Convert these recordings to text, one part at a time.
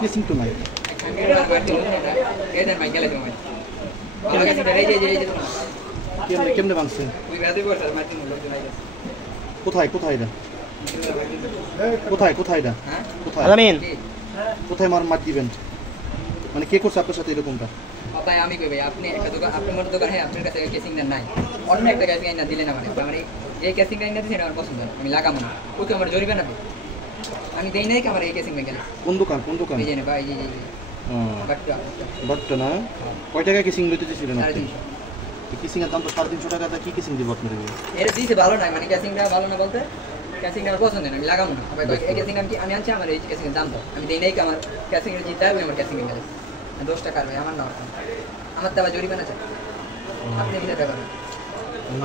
Kissing to my. কেমনে ভাঙছেন? কোথায় কোথায় এটা? কোথায় কোথায় এটা? কোথায়? আলামিন কোথায় মার দিবেন? মানে কে করছে আপনার সাথে এরকমটা? ভাই আমি কই ভাই আপনি একটা দোকান আপনার মতো দোকান হ্যাঁ আপনার কাছে কেসিং না নাই অন্য একটা কেসিং না দিলেন না মানে এই কেসিং না দিতে সেটা আমার পছন্দ না আমি লাগাবো না ওকে আমার জরিমানা দেব আমি দেই নাই কি আমার এই কেসিং গেলে কোন দোকান এই যে না ভাই এই বাট্টা না কয় টাকা কেসিং লইতে দিছিলেন আপনি? কেসিং এর দাম তো 350 টাকা দা কি কেসিং দিব আপনাদের? এর দিতে ভালো না মানে কেসিংটা ভালো না বলতে কেসিংটা আমার পছন্দ না আমি লাগাবো না ভাই এই কেসিং আমি আনছি আমার এই কেসিং এর দাম দাও আমি দেই নাই কি আমার কেসিং এর জিতা হবে আমার কেসিং গেলে 10 টাকা ভাই আমার না আমার তো আবার জরিমানা চাই আপনি কি টাকা করেন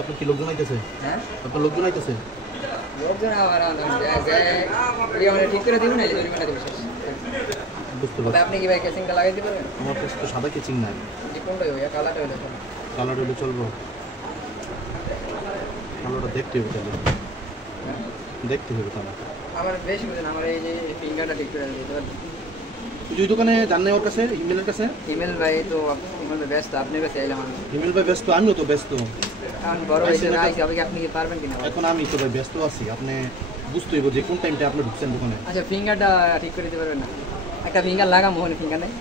আপনার কি লোকজন আইতেছে? হ্যাঁ আপনার লোকজন আইতেছে? লোকজন আবার এই মানে ঠিক করে দিবেন না জরিমানা দিবেন বুঝতে পারছি। আপনি কি ভাই কেসিংটা লাগাই দিতে পারবেন? আমার কাছে তো সাদা কেসিং নাই। যে কোনটাই হয় কালারটা হইলে চলবে। কালার হইলে চলবে? কালারটা দেখতে হবে তাহলে। দেখতে হবে তাহলে। আমার বেশি বুঝেন আমার এই যে ফিঙ্গারটা ঠিক করে দিতে পারবেন। তুই দোকানে জান না ওর কাছে ইমেলের কাছে? ইমেল ভাই তো ইমেল ব্যস্ত আপনার কাছে আইলাম আমি। ইমেল ভাই ব্যস্ত আমিও তো ব্যস্ত। এখন বড় হইছে না আইছে আপনি কি পারবেন কিনা? এখন আমি তো ভাই ব্যস্ত আছি। আপনি বুঝতে হইব যে কোন টাইমটা আপনি ঢুকছেন দোকানে। আচ্ছা ফিঙ্গারটা ঠিক করে দিতে পারবেন না? একটা ফিঙ্গার লাগাম ওখানে ফিঙ্গার নাই।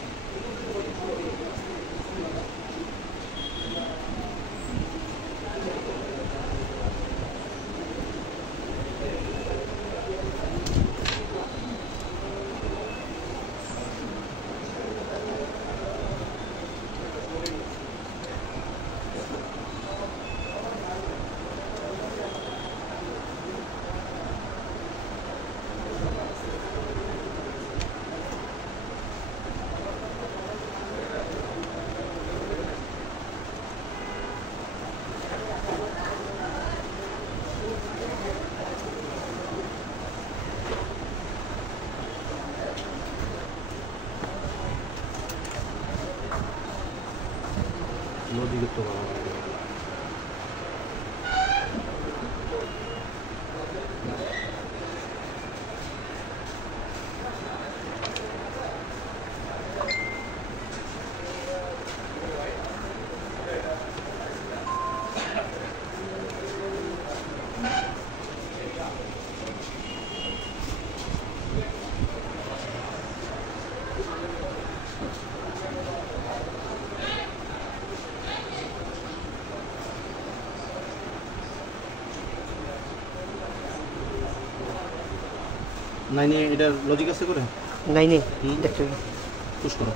নদী করতে পারবো নাই নি এটার লজিক আছে করে নাই নি দেখতে পুশ করো